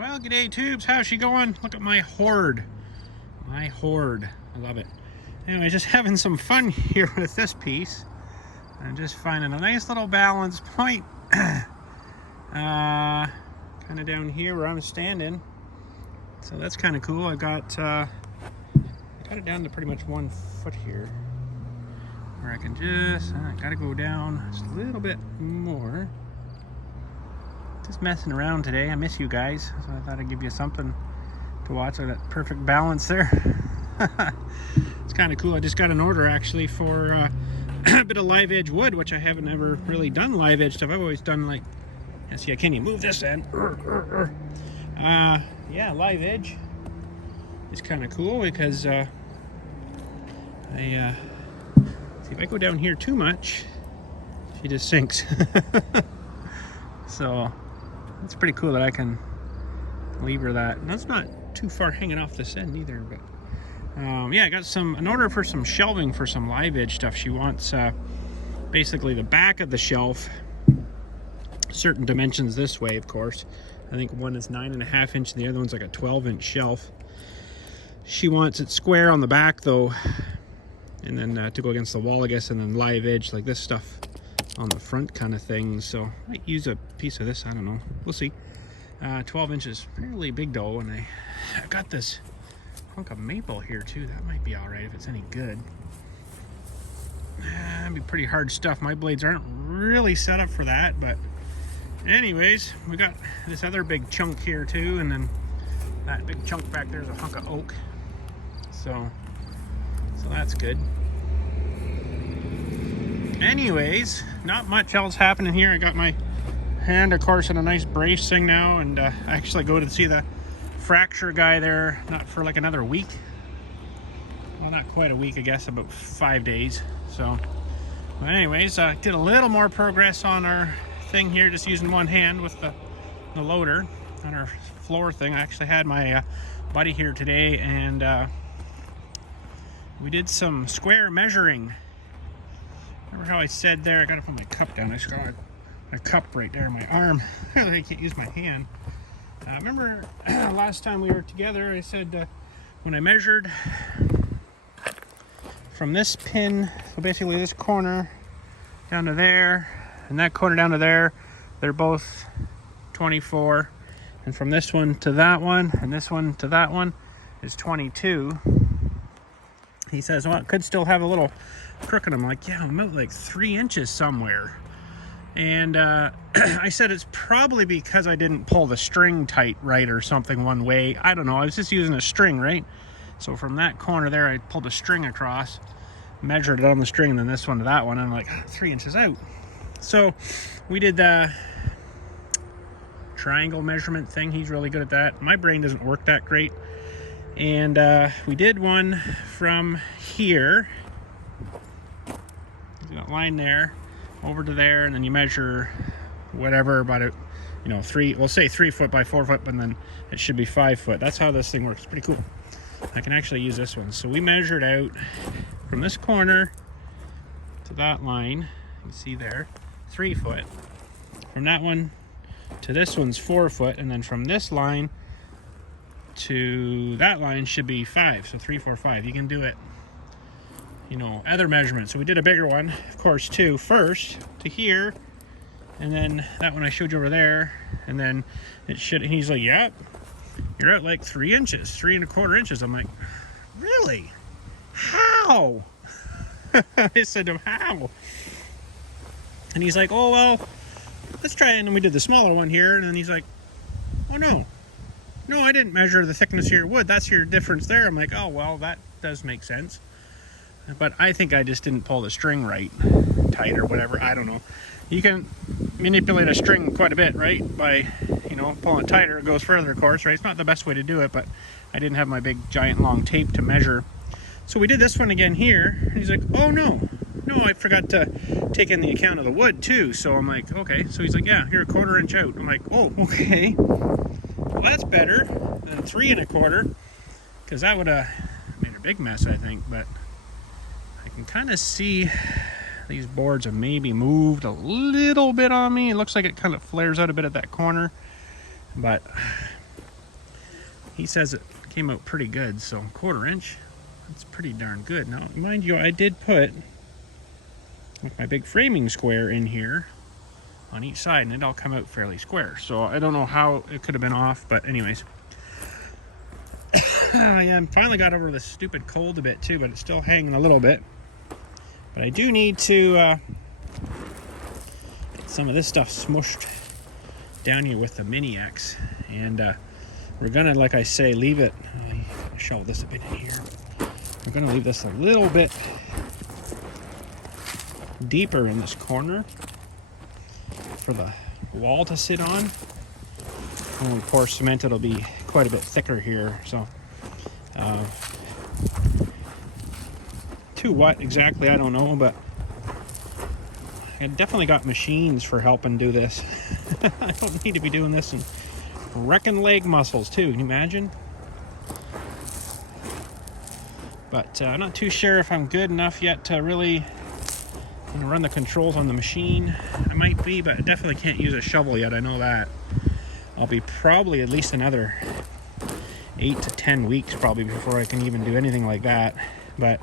Well, g'day tubes, how's she going? Look at my horde. My horde. I love it. Anyway, just having some fun here with this piece. I'm just finding a nice little balance point. Kind of down here where I'm standing. So that's kind of cool. I got it down to pretty much 1 foot here. Where I can just, gotta go down just a little bit more. Just messing around today. I miss you guys, so I thought I'd give you something to watch. That perfect balance there. It's kind of cool. I just got an order actually for a bit of live edge wood, which I haven't ever really done live edge stuff. I've always done like, see, I can't even move this end. Yeah, live edge is kind of cool because see, if I go down here too much, she just sinks. So it's pretty cool that I can lever that. And that's not too far hanging off this end either. But yeah, I got an order for some shelving for some live edge stuff. She wants basically the back of the shelf, certain dimensions this way, of course. I think one is 9.5 inch and the other one's like a 12-inch shelf. She wants it square on the back though, and then to go against the wall, I guess, and then live edge like this stuff on the front kind of thing. So I might use a piece of this, I don't know, we'll see. 12 inches, fairly big though, and I got this hunk of maple here too. That might be all right if it's any good. That'd be pretty hard stuff. My blades aren't really set up for that, but anyways, we got this other big chunk here too, and then that big chunk back there is a hunk of oak. So that's good. Anyways, not much else happening here. I got my hand, of course, in a nice brace thing now, and I actually go to see the fracture guy there, not for like another week. Well, not quite a week, I guess, about 5 days. So, but anyways, did a little more progress on our thing here, just using one hand with the loader on our floor thing. I actually had my buddy here today, and we did some square measuring. Remember how I said there, I gotta put my cup down. I just got my cup right there in my arm. I can't use my hand. Remember last time we were together, I said when I measured from this pin, so basically this corner down to there, and that corner down to there, they're both 24. And from this one to that one, and this one to that one is 22. He says, well, it could still have a little crook, and I'm like, yeah, I'm about like 3 inches somewhere. And I said it's probably because I didn't pull the string tight right or something one way. I don't know. I was just using a string, right? So from that corner there, I pulled a string across, measured it on the string, and then this one to that one, and I'm like, 3 inches out. So we did the triangle measurement thing. He's really good at that. My brain doesn't work that great. And we did one from here, that line there, over to there, and then you measure whatever about it, you know, we'll say 3 foot by 4 foot, but then it should be 5 foot. That's how this thing works. It's pretty cool. I can actually use this one. So we measured out from this corner to that line, you can see there, 3 foot. From that one to this one's 4 foot, and then from this line to that line should be 5. So 3, 4, 5. You can do it, you know, other measurements. So we did a bigger one, of course, too, first to here, and then that one I showed you over there, and then it should, he's like, yep, you're at like 3 inches, 3¼ inches. I'm like, really? How? I said to him, how? And he's like, oh, well, let's try it. And then we did the smaller one here, and then he's like, oh, no, I didn't measure the thickness of your wood. That's your difference there. I'm like, oh, well, that does make sense. But I think I just didn't pull the string right, tight or whatever. I don't know. You can manipulate a string quite a bit, right? By, you know, pulling it tighter, it goes further, of course, right? It's not the best way to do it, but I didn't have my big, giant, long tape to measure. So we did this one again here. And he's like, oh, no, I forgot to take in the account of the wood, too. So I'm like, okay. So he's like, yeah, you're 1/4 inch out. I'm like, oh, okay. Well, that's better than 3 1/4, because that would have made a big mess, I think. But I can kind of see these boards have maybe moved a little bit on me. It looks like it kind of flares out a bit at that corner, but he says it came out pretty good, so 1/4 inch, that's pretty darn good. Now, mind you, I did put my big framing square in here on each side, and it all come out fairly square. So I don't know how it could have been off, but anyways. I finally got over this stupid cold a bit too, but it's still hanging a little bit. But I do need to get some of this stuff smushed down here with the Mini X, and we're gonna, like I say, leave it. Shovel this a bit in here. We're gonna leave this a little bit deeper in this corner for the wall to sit on. When we pour cement, it'll be quite a bit thicker here. So, to what exactly, I don't know, but I definitely got machines for helping do this. I don't need to be doing this and wrecking leg muscles too. Can you imagine? But I'm not too sure if I'm good enough yet to really run the controls on the machine. I might be, but I definitely can't use a shovel yet. I know that. I'll be probably at least another 8 to 10 weeks probably before I can even do anything like that. But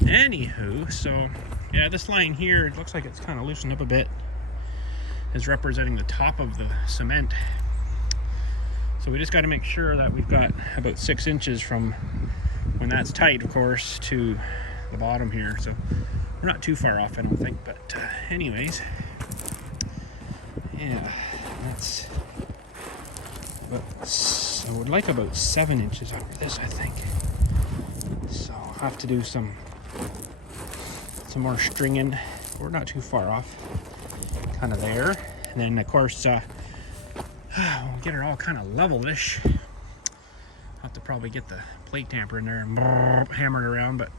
anywho, so yeah, this line here, it looks like it's kind of loosened up a bit, is representing the top of the cement. So we just got to make sure that we've got about 6 inches from when that's tight, of course, to the bottom here. So we're not too far off, I don't think. But anyways, yeah, that's about, I would like about 7 inches over this, I think. So I'll have to do some more stringing. We're not too far off, kind of there. And then of course, we'll get her all kind of level-ish. I'll have to probably get the plate tamper in there and hammer it around. But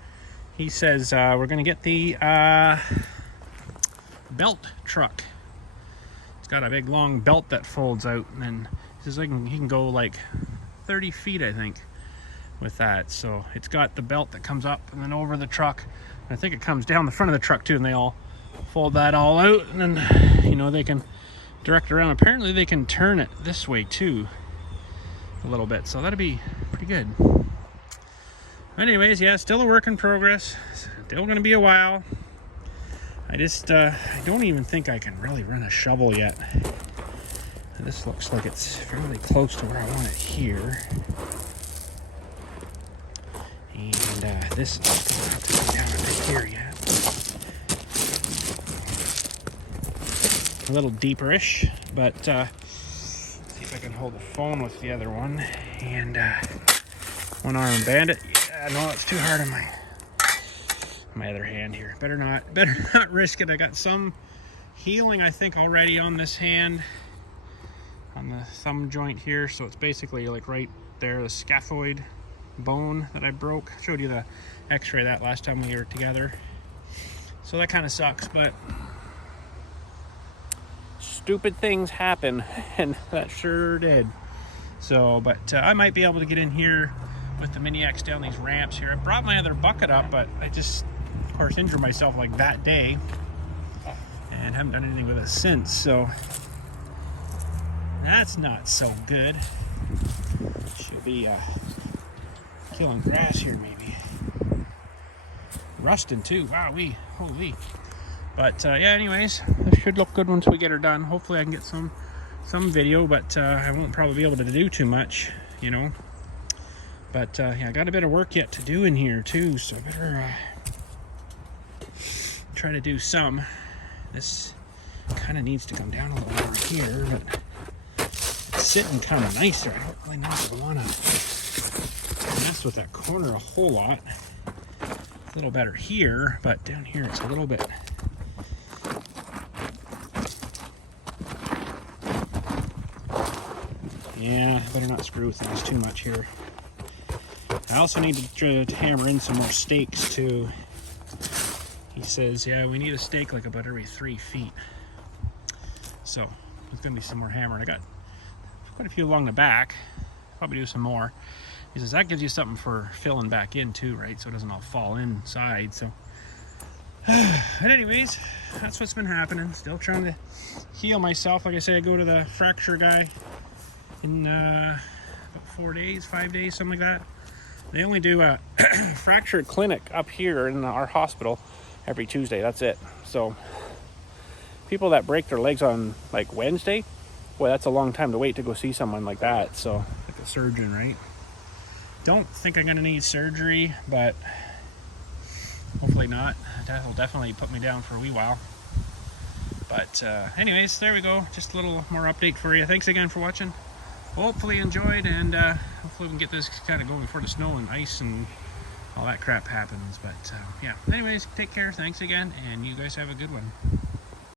he says we're going to get the belt truck. It's got a big long belt that folds out, and then he says he can go like 30 feet, I think, with that. So it's got the belt that comes up and then over the truck. I think it comes down the front of the truck too, and they all fold that all out, and then, you know, they can direct around. Apparently they can turn it this way too a little bit, so that'll be pretty good. Anyways, yeah, still a work in progress. Still gonna be a while. I just I don't even think I can really run a shovel yet. This looks like it's fairly close to where I want it here. And this is going to have to go down a bit here yet. A little deeper-ish, but see if I can hold the phone with the other one. And one arm bandit. Yeah, no, it's too hard on my other hand here. Better not risk it. I got some healing, I think, already on this hand, on the thumb joint here. So it's basically like right there, the scaphoid bone that I broke. I showed you the x-ray that last time we were together. So that kind of sucks, but stupid things happen, and that sure did. So, but I might be able to get in here with the Mini X down these ramps here. I brought my other bucket up, but I just, of course, injured myself like that day and haven't done anything with it since. So that's not so good. Should be killing grass here, maybe. Rusting too. Wow-wee. Holy. But yeah, anyways, this should look good once we get her done. Hopefully I can get some video, but I won't probably be able to do too much, you know. But yeah, I got a bit of work yet to do in here too, so I better try to do some. This kind of needs to come down a little over here, but it's sitting kind of nicer. I don't really know if I want to mess with that corner a whole lot. A little better here, but down here it's a little bit. Yeah, I better not screw with things too much here. I also need to hammer in some more stakes too. He says, yeah, we need a stake like about every 3 feet. So there's gonna be some more hammering. I got quite a few along the back. Probably do some more. He says that gives you something for filling back in too, right? So it doesn't all fall inside. So, but anyways, that's what's been happening. Still trying to heal myself. Like I say, I go to the fracture guy in about 4 days, 5 days, something like that. They only do a fracture clinic up here in our hospital every Tuesday. That's it. So people that break their legs on like Wednesday, boy, that's a long time to wait to go see someone like that. So like a surgeon, right? Don't think I'm gonna need surgery, but hopefully not. That will definitely put me down for a wee while. But anyways, there we go. Just a little more update for you. Thanks again for watching. Hopefully you enjoyed, and hopefully we can get this kind of going before the snow and ice and all that crap happens. But yeah, anyways, take care. Thanks again, and you guys have a good one.